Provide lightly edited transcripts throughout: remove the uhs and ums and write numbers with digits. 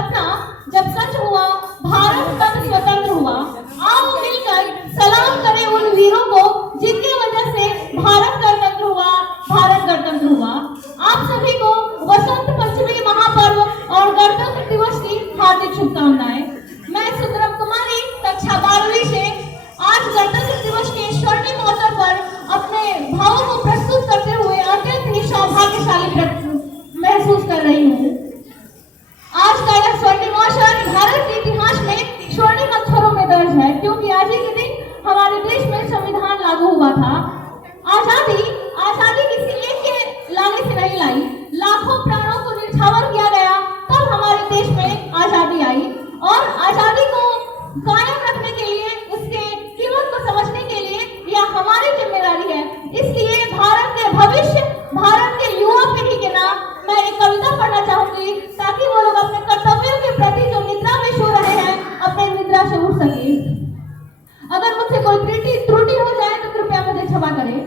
सपना जब सच हुआ, भारत तब स्वतंत्र हुआ। आओ मिलकर सलाम करें उन वीरों को जिनकी वजह से भारत गणतंत्र हुआ, भारत गणतंत्र हुआ। आप सभी को वसंत पंचमी महापर्व और गणतंत्र दिवस की हार्दिक शुभकामनाएं। मैं सुंदरम कुमारी कक्षा 12वीं से आज गणतंत्र दिवस के स्वर्णिम अवसर पर अपने भावों को प्रस्तुत करते हुए अत्यंत ही सौभाग्यशाली महसूस कर रही हूँ। आज का यह स्वर्णिम अवसर भारत के इतिहास में स्वर्णिम अक्षरों में दर्ज है, क्योंकि आज ही के दिन हमारे देश में संविधान लागू हुआ था। आजादी किसी एक के लाने से नहीं लाई, लाखों प्राणों को न्यौछावर किया गया, तब हमारे देश में आजादी आई। और आजादी को कायम रखने के लिए, उसके कीमत को समझने के लिए यह हमारी जिम्मेदारी है। इसलिए भारत के भविष्य, भारत के युवा पीढ़ी के नाम मैं एक कविता पढ़ना चाहूंगी, ताकि वो लोग अपने कर्तव्यों के प्रति जो निद्रा में सो रहे हैं, अपने निद्रा से उठ सके। अगर मुझसे कोई त्रुटि हो जाए तो कृपया मुझे क्षमा करें।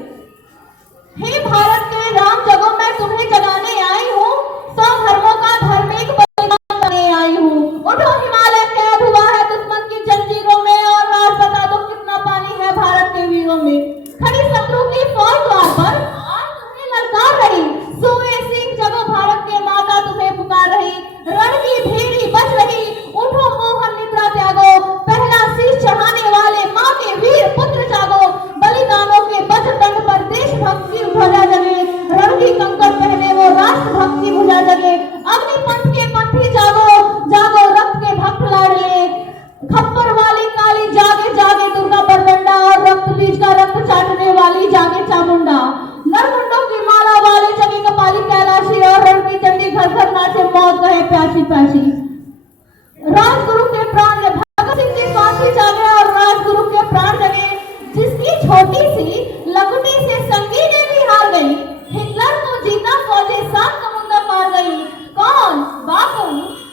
हे भारत के राम जगो, मैं तुम्हें जगाने आई हूँ, सब धर्मों का धार्मिक बलिदान करने आई हूँ। उठो हिमालय कैद हुआ है दुश्मन की जंजीरों में, और राज बता दो कितना पानी है भारत के वीरों में। खड़ी शत्रु की फौज द्वार पर आज तुम्हें ललकार रही, सोए सिंह जगो भारत के माता तुम्हें पुकार रही। रण की भेड़ी बच रही, उठो मोहन निद्रा त्यागो, पहला शीश चढ़ाने वाले माँ के वीर पुत्र जागो। बलिदानों के वज्रदंड पर देशभक्त की ध्वजा जगे, रण की कंकड़ पहने वो राष्ट्रभक्त की भुजा जगे। अग्निपंथ के पंथी जागो, जागो रक्त के भक्त लाडले, खप्पर वाली काली जागे जागे दुर्गा बरदंडा, और रक्त बीज का रक्त चाटने वाली जागे चामुंडा। नरमुंडों की माला वाले जगे कपाली कैलाशी, और रण की चंडी घर घर नाचे मौत कहे प्यासी प्यासी। राजगुरु के प्राण जगे, भगत सिंह की फांसी जागे, और राजगुरु के प्राण जगे। जिसकी छोटी सी लकुटी से संगीने भी हार गई, हिटलर को जीता फौजें 7 समुंदर पार गई। कौन? बापू।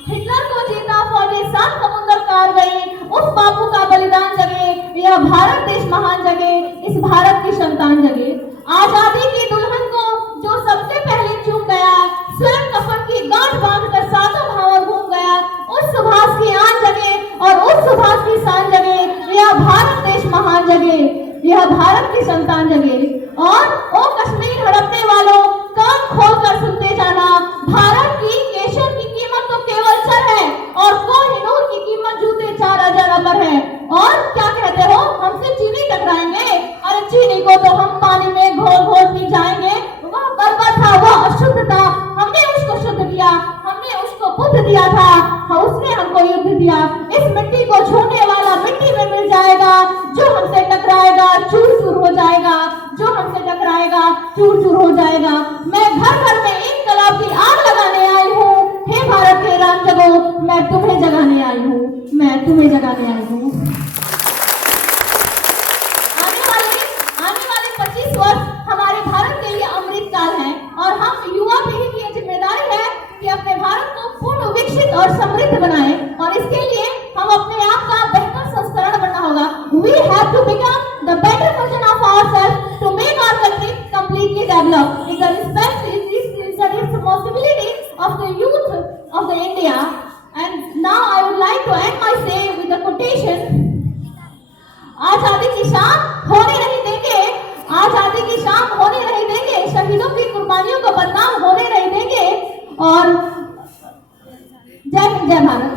हिटलर को जीता फौजें 7 समुंदर पार गई, उस बापू का बलिदान जगे, यह भारत देश महान जगे, इस भारत की संतान जगे। आजादी की दुल्हन को जो सबसे पहले चूम गया, स्वयं कफन की गांठ बांधकर सातों भावर घूम गया, उस सुभाष की आन जगे और उस सुभाष की शान जगे, यह भारत देश महान जगे, यह भारत की संतान जगे। और ओ कश्मीर हड़पने वालों, कान खोलकर सुनते जाना, भारत की केशर की कीमत तो केवल सर है, और कोहिनूर की कीमत जूते 4000 अबर है। और क्या कहते हो, हमसे चीनी टकराएंगे? अरे चीनी को तो हम पानी में घोल घोल पी जाएंगे। वह बर्बर था, वह अशुद्ध था, हमने उसको शुद्ध किया, हमने उसको बुद्ध दिया था, उसने हमको युद्ध दिया। इस मिट्टी को छूने वाला मिट्टी में मिल जाएगा, जो हमसे टकराएगा चूर चूर हो जाएगा, जो हमसे टकराएगा चूर चूर हो जाएगा। मैं घर घर में इनकलाब की आग लगाने आई हूँ। हे भारत के राम जगो, मैं तुम्हें जगाने आई हूँ, मैं तुम्हें जगाने आई हूँ। आने वाले 25 वर्ष हमारे भारत के लिए अमृत काल है, और हम युवा पीढ़ी की ये जिम्मेदारी है कि अपने भारत को पूर्ण विकसित और समृद्ध बनाएं, और इसके लिए हम अपने आप का बेहतर संस्करण बनना होगा। We have to become the better version of ourselves to make our country completely developed. It's the responsibility of the youth of the India. And now I would like to end my say with a quotation. आजादी की शाम होने नहीं देंगे, आजादी की शाम होने नहीं देंगे, शहीदों की कुर्बानियों को बदनाम होने नहीं देंगे। और जय हिंद, जय भारत।